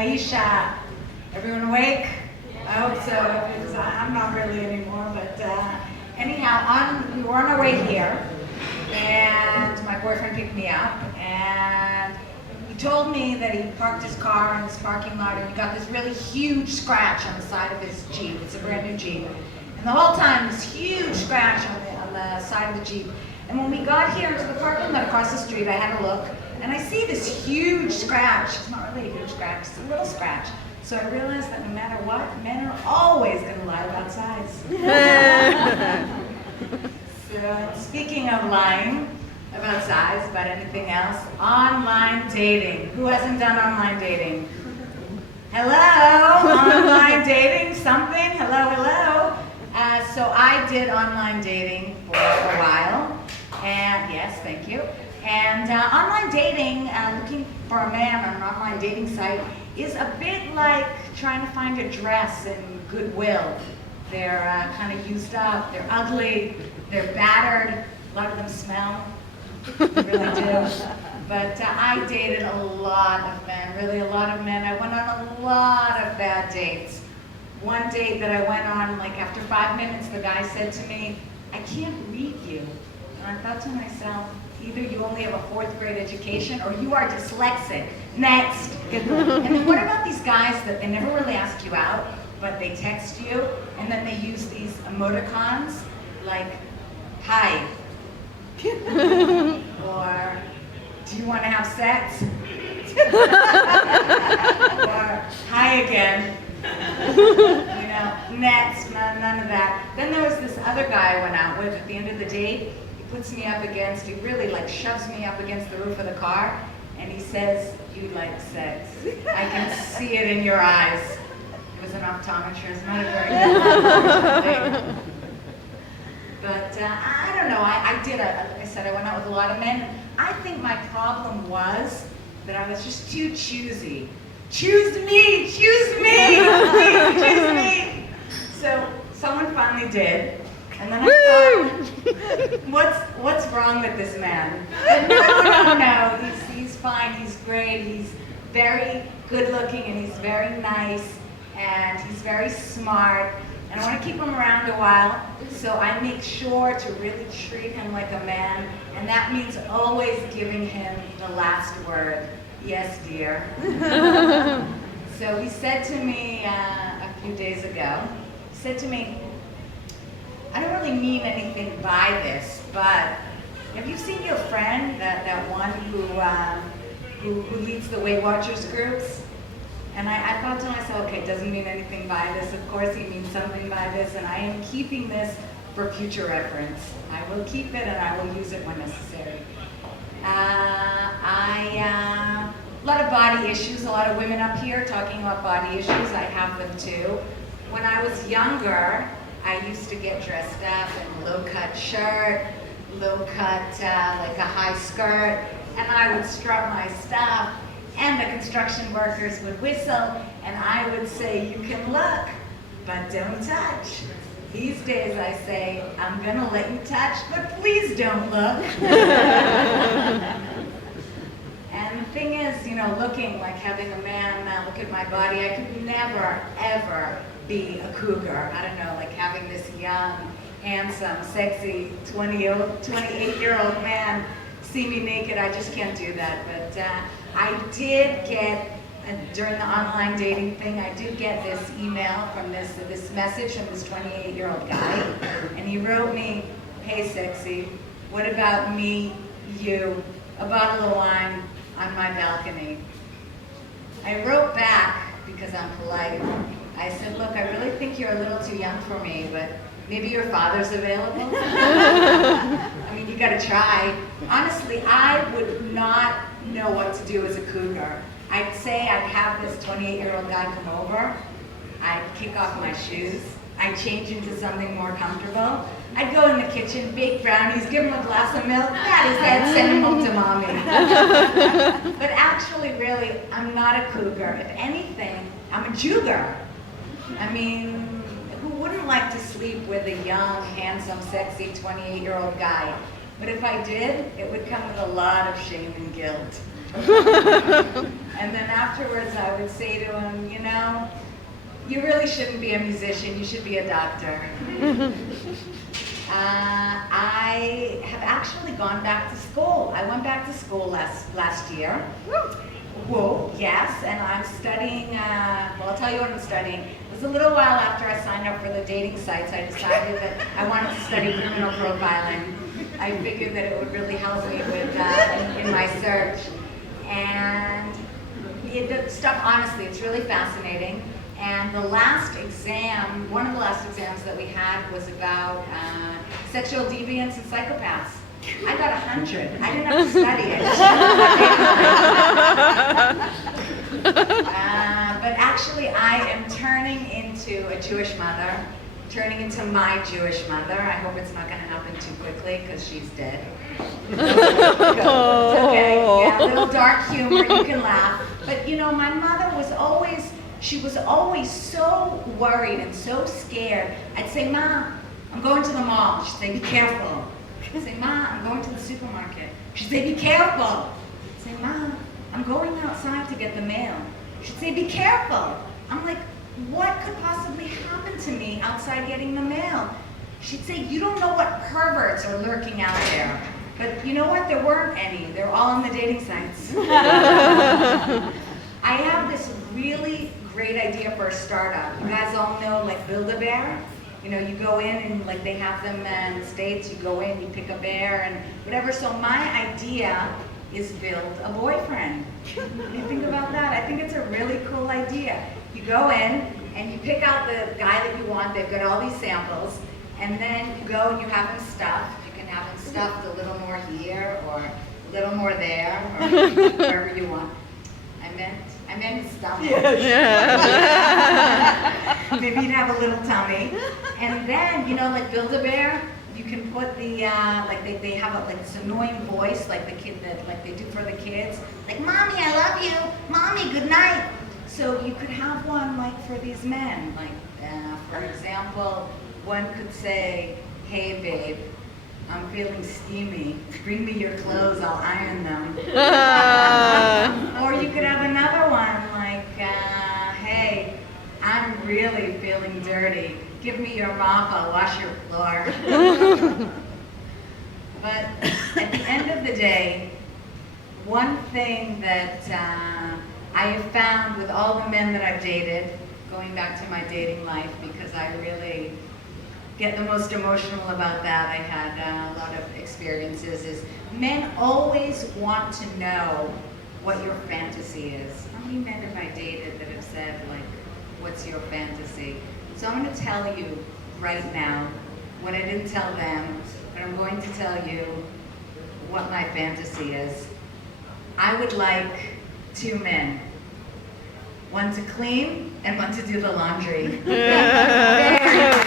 Aisha. Everyone awake? I hope so, because I'm not really anymore. But anyhow, we were on our way here, and my boyfriend picked me up, and he told me that he parked his car in this parking lot, and he got this really huge scratch on the side of his Jeep. It's a brand new Jeep. And the whole time, this huge scratch on the side of the Jeep. And when we got here to the parking lot across the street, I had a look, and I see this huge scratch. It's not really a huge scratch, it's a little scratch. So I realized that no matter what, men are always going to lie about size. So speaking of lying about size, about anything else, online dating. Who hasn't done online dating? Hello? Online dating? Something? Hello, hello? So I did online dating for a while. And yes, thank you. And online dating, looking for a man on an online dating site, is a bit like trying to find a dress in Goodwill. They're kind of used up, they're ugly, they're battered, a lot of them smell, they really do. But I dated a lot of men, really a lot of men. I went on a lot of bad dates. One date that I went on, like after 5 minutes, the guy said to me, "I can't read you." And I thought to myself, either you only have a 4th grade education or you are dyslexic. Next. And then what about these guys that they never really ask you out, but they text you, and then they use these emoticons like, "Hi," or "Do you want to have sex?" or "Hi again." You know, next, none of that. Then there was this other guy I went out with at the end of the date. Puts me up against, he really like shoves me up against the roof of the car, and he says, "You like sex. I can see it in your eyes." It was an optometrist, not a very good thing. But I don't know, like I said, I went out with a lot of men. I think my problem was that I was just too choosy. Choose me, please choose me. So someone finally did. And then I thought, what's wrong with this man? No, he's fine, he's great, he's very good looking, and he's very nice, and he's very smart, and I want to keep him around a while, so I make sure to really treat him like a man, and that means always giving him the last word. "Yes, dear." So he said to me a few days ago, he said to me, "I don't really mean anything by this, but have you seen your friend, that one who leads the Weight Watchers groups?" And I thought to myself, okay, doesn't mean anything by this. Of course he means something by this, and I am keeping this for future reference. I will keep it, and I will use it when necessary. A lot of body issues, a lot of women up here talking about body issues. I have them too. When I was younger, I used to get dressed up in a low-cut shirt, low-cut, like a high skirt, and I would strut my stuff, and the construction workers would whistle, and I would say, "You can look, but don't touch." These days I say, "I'm gonna let you touch, but please don't look." And the thing is, you know, looking, like having a man look at my body, I could never, ever be a cougar. I don't know, like having this young, handsome, sexy 28-year-old man see me naked. I just can't do that. But I did get, during the online dating thing, I did get this email from this message from this 28-year-old guy, and he wrote me, "Hey sexy, what about me, you, a bottle of wine on my balcony?" I wrote back, because I'm polite, I said, "Look, I really think you're a little too young for me, but maybe your father's available." I mean, you gotta try. Honestly, I would not know what to do as a cougar. I'd say I'd have this 28-year-old guy come over, I'd kick off my shoes, I'd change into something more comfortable, I'd go in the kitchen, bake brownies, give him a glass of milk, that is that, send him home to mommy. But actually, really, I'm not a cougar. If anything, I'm a jugar. I mean, who wouldn't like to sleep with a young, handsome, sexy 28-year-old guy? But if I did, it would come with a lot of shame and guilt. And then afterwards I would say to him, you know, you really shouldn't be a musician, you should be a doctor. I have actually gone back to school. I went back to school last year. Whoa, yes, and I'm studying, well, I'll tell you what I'm studying. It was a little while after I signed up for the dating sites, I decided that I wanted to study criminal profiling. I figured that it would really help me with in my search. And the stuff, honestly, it's really fascinating. And the last exam, one of the last exams that we had was about sexual deviants and psychopaths. I got 100. I didn't have to study it. But actually, I am turning into a Jewish mother, turning into my Jewish mother. I hope it's not going to happen too quickly because she's dead. It's okay. Yeah, a little dark humor, you can laugh. But you know, my mother was always, she was always so worried and so scared. I'd say, Ma, I'm going to the mall. She'd say, be careful. I'd say, Ma, I'm going to the supermarket. She'd say, be careful. I'd say, Ma, I'm going outside to get the mail. She'd say, be careful. I'm like, what could possibly happen to me outside getting the mail? She'd say, you don't know what perverts are lurking out there. But you know what? There weren't any. They're all on the dating sites. I have this really great idea for a startup. You guys all know, like, Build-A-Bear? You know, you go in and, like, they have them in the States. You go in, you pick a bear and whatever. So my idea is build a boyfriend. You think about that? I think it's a really cool idea. You go in and you pick out the guy that you want. They've got all these samples. And then you go and you have him stuffed. You can have him stuffed a little more here or a little more there or wherever you want. I meant his stomach. Yeah. Maybe you'd have a little tummy. And then, you know, like Build-A-Bear, you can put the, like they have a, like this annoying voice, like the kid that, like they do for the kids. Like, Mommy, I love you. Mommy, good night. So you could have one, like, for these men. Like, for example, one could say, hey, babe, I'm feeling steamy. Bring me your clothes, I'll iron them. Or you could have another one like, hey, I'm really feeling dirty. Give me your mop, I'll wash your floor. But at the end of the day, one thing that I have found with all the men that I've dated, going back to my dating life, because I really get the most emotional about that. I had a lot of experiences, is men always want to know what your fantasy is. How many men have I dated that have said, like, what's your fantasy? So I'm going to tell you right now what I didn't tell them, but I'm going to tell you what my fantasy is. I would like 2 men. One to clean and one to do the laundry. Very